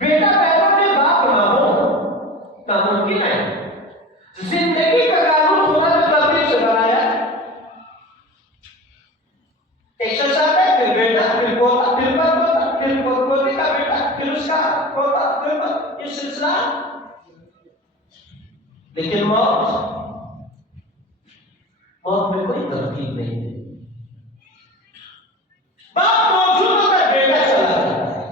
बेटा पैदा में बाप ना हो नामुमकिन है। जिंदगी का कानून खुदा ने तकदीर से बनाया। एक शख्स आता है, फिर बेटा, फिर पोता, फिर पोता, फिर पोते का बेटा, फिर उसका पोता, फिर ये सिलसिला। लेकिन मौत में कोई तरतीब नहीं है। बाप मौजूद होता है, बेटा चला जाता है।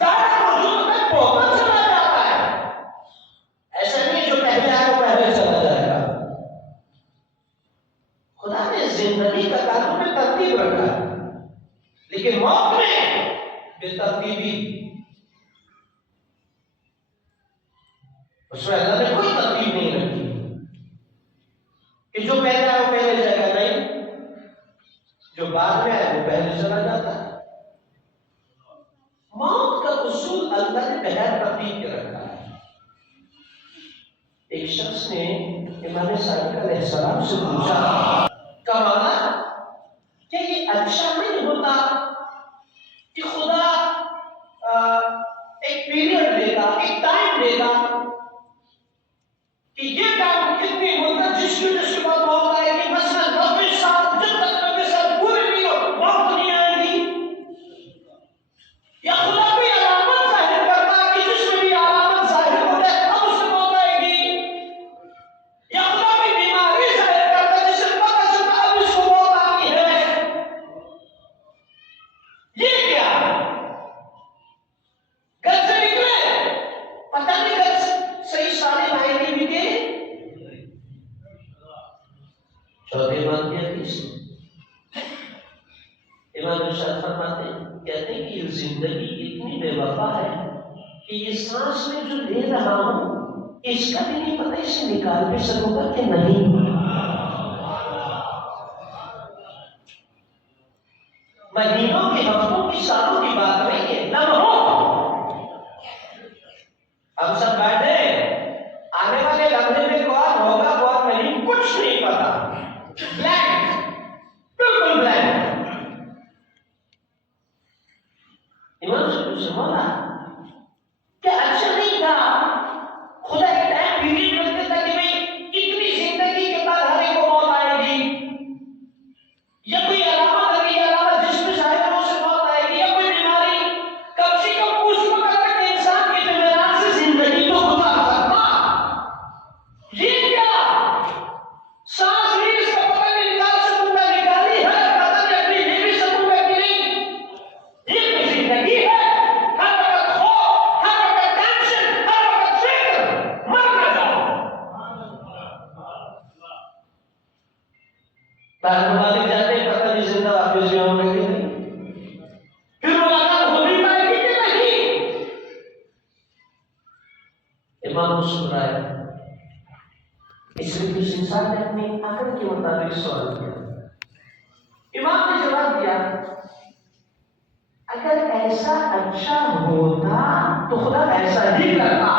दादा मौजूद होता है, पोता चला जाता है। ऐसा नहीं जो पहले आया वो पहले चला जाएगा। खुदा ने जिंदगी का कानून में तरतीब रखा है, लेकिन मौत में बेतरतीबी, उसमें अल्लाह ने कोई तरतीब नहीं रखी कि जो पहले आया वो पहले जाएगा। नहीं, जो बाद में आया वो पहले चला जाता है। मौत का उसूल अल्लाह ने बगैर तरतीब के रखा है। एक शख्स ने इमाम सादिक अलैहिस्सलाम से पूछा, कमाना क्या ये अच्छा नहीं होता कि खुदा एक पीरियड देगा, एक टाइम देगा कि ये काम कितनी मुद्दत जिसके बाद मौत आएगी, मसलन 90 साल, जब तक 90 साल पूरी नहीं हो मौत नहीं आएगी। या खुदा कोई अलामत जाहिर करता कि जिसमें भी अलामत जाहिर हो जाए अब उससे मौत आएगी। या खुदा कोई बीमारी जाहिर करता जिससे पता चलता अब इसको मौत आनी है। ये क्या घर से निकले, पता नहीं घर सही साले आएगी भी के। चौथे इमाम की हदीस, इमाम इरशाद फरमाते कहते हैं कि ये जिंदगी इतनी बेवफा है कि ये सांस में जो ले रहा हूं इसका भी नहीं पता इसे निकाल भी सकूंगा कि नहीं। महीनों की, हफ्तों की, सालों की बात नहीं है, लम्हों। हम सब बैठे, आने वाले लम्हे में कौन होगा कौन नहीं कुछ नहीं पता, ब्लैंक, बिल्कुल ब्लैंक। इमाम से पूछा, मौला क्या अच्छा नहीं था खुदा एक टाइम पीरियड रख देता कि भाई इतनी जिंदगी के बाद हर एक को मौत आएगी, या कोई अलामत लगी, अलामत जिसमें शायद वो से मौत आएगी, या कोई बीमारी, कम से कम उस वक्त तक इंसान की दरमियान से जिंदगी तो गुजार सकता। ये क्या सांस ली, इसका पता नहीं निकाल सकूंगा, निकाली है पता नहीं अपनी ले भी सकूंगा कि नहीं। ये तो जिंदगी है, हर वक्त खौफ, हर वक्त टेंशन, हर वक्त फिक्र, मर ना जाओ। ताकि जाते पता नहीं जिंदा वापस जाऊंगा कि नहीं, फिर मुलाकात हो भी पाएगी कि नहीं। इमाम मुस्कुराए, इसलिए किसी इंसान ने अपनी अकल के मुताबिक सवाल किया। इमाम ने जवाब दिया, अगर ऐसा अच्छा होता तो खुदा ऐसा ही करता।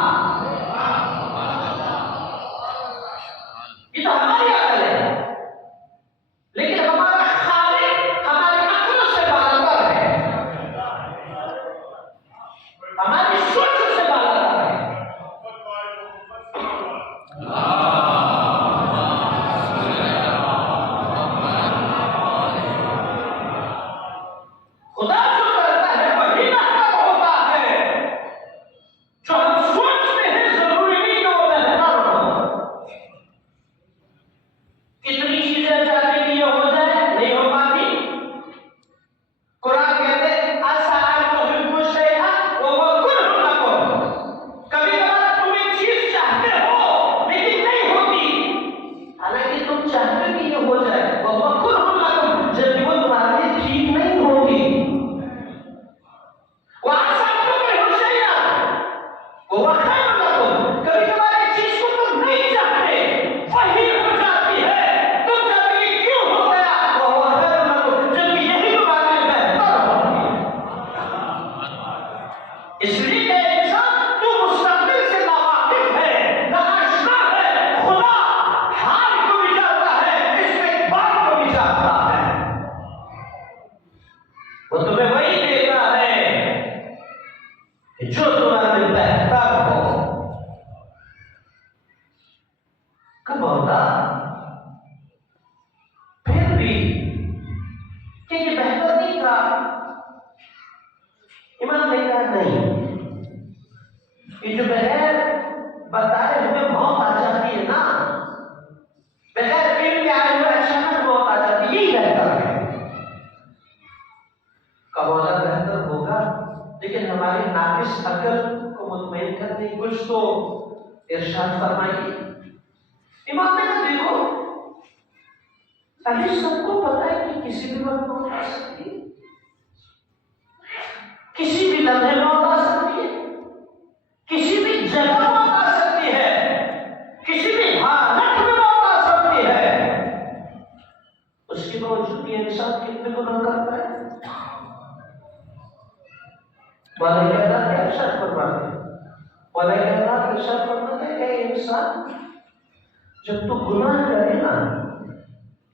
ये तो हमारी अकल है, लेकिन हमारा खालिक हमारी अकलों से बालतर है, हमारी सोच से बालतर है। खुदा जो करता है वही बेहतर होता है। जो हम सोचते हैं जरूरी नहीं कि वो बेहतर हो। कितनी चीजें चाहते कि ये हो जाए, नहीं हो पाती। कुरान कहते हैं असाल तो बिल्कुल सही है वो कुल होना को। कभी कभार तुम एक चीज चाहते हो लेकिन नहीं होती, हालांकि तुम चाहते कि ये हो जाए, वो कुल होना को, जब वो तुम्हारे लिए ठीक नहीं होगी। वो आसान तो नहीं हो जाएगा, वो खैर होना को। कभी कभार एक चीज को तुम नहीं चाहते, वही हो जाती है, तुम चाहते कि क्यों हो गया, वो खैर होना को, जबकि यही तुम्हारे लिए बेहतर होगी। इसलिए कि इंसान तू मुस्तक़बिल से नावाकिफ है, नाआशना है। खुदा हाल को भी जानता है, इस्तिक़बाल को भी जानता है। वो तुम्हें वही देता है कि जो तुम्हारे बेहतर हो। कब होता फिर भी क्योंकि बेहतर नहीं था, इमाम ने कहा नहीं, ये जो बगैर बताए हुए मौत आ जाती है ना, बगैर इल्म के आए हुए अचानक मौत आ जाती है, यही बेहतर है। कमौला बेहतर होगा, लेकिन हमारी नाकिस अकल को मुतमईन करने कुछ तो इरशाद फरमाइए। इमाम ने कहा देखो, अभी सबको पता है कि किसी भी वक्त मौत आ सकती है, किसी भी लम्हे मौत आ सकती है, किसी भी जगह मौत आ सकती है, किसी भी हालत में मौत आ सकती है। उसके बावजूद ये इंसान कितने गुनाह करता है। इरशाद फरमाते हैं, इंसान जब तू गुनाह करे ना,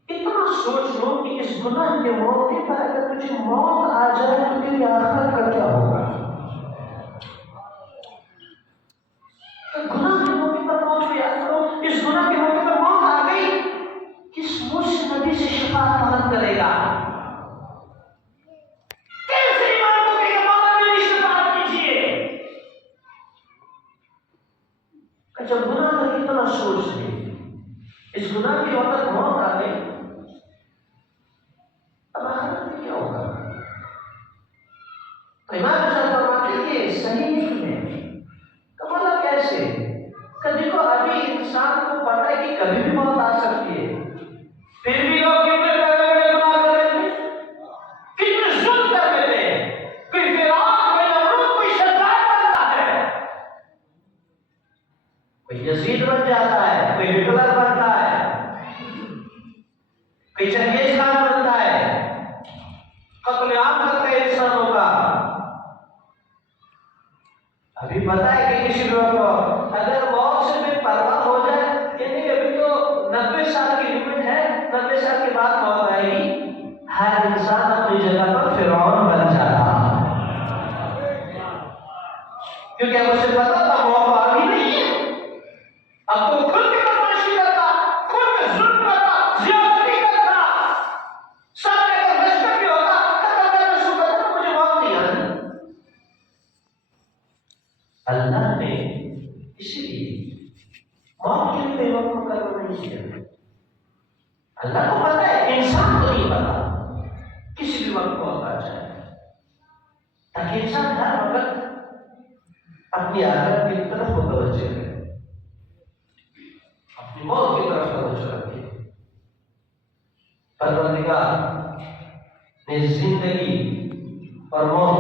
इतना सोच लो कि इस गुनाह के मौके पर अगर तुझे मौत आ जाए तो तेरी आखिरत का क्या होगा। तो गुनाह के मौके पर मौत को याद करो, इस गुनाह के मौके पर मौत आ गई, किस मुंह से नबी से शफाअत तलब करेगा, कैसे ईमान को कहेगा मौला मेरी शफाअत कीजिए। जब गुनाह का इतना सोच ले, इस गुनाह के वक्त मौत आ गई, अब आखिरत में क्या होगा। तो इमाम फरमाते कि सही नहीं है। तो बोला कैसे? देखो अभी इंसान को पता है कि कभी भी मौत आ सकती है, फिर भी लोग कितने बड़े-बड़े गुनाह कर रहे थे, कितने जुल्म कर रहे थे। कोई फिरौन, कोई नमरूद, कोई शद्दाद बनता है, कोई यजीद बन जाता है, कोई हिटलर बनता है, कोई चंगेज खान बनता है, कत्लेआम करते हैं इंसानों का। अभी पता है कि किसी लोग को अगर मौत से भी परवाह हो जाए, यानी अभी तो 90 साल की लिमिट है, 90 साल के बाद मौत आएगी, हर इंसान अपनी जगह पर फिरौन बन जाता, क्योंकि अब उसे पता था मौत आ ही नहीं है। अब तो खुद की बदमाशी करता, खुद पे जुल्म करता, ज़्यादती करता, सामने अगर मशक्कत भी होगा, खत्म करना शुरू करता, मुझे मौत नहीं आनी। अल्लाह ने इसीलिए मौत के लिए वक्त मुकर्रर नहीं किया। अल्लाह को पता है, इंसान को नहीं पता, किसी भी वक्त मौत आ जाए, ताकि इंसान हर वक्त अपनी आखिरत की तरफ मुतवज्जह है, अपनी मौत की तरफ तवज्जो रखे। परवरदिगार ने जिंदगी और मौत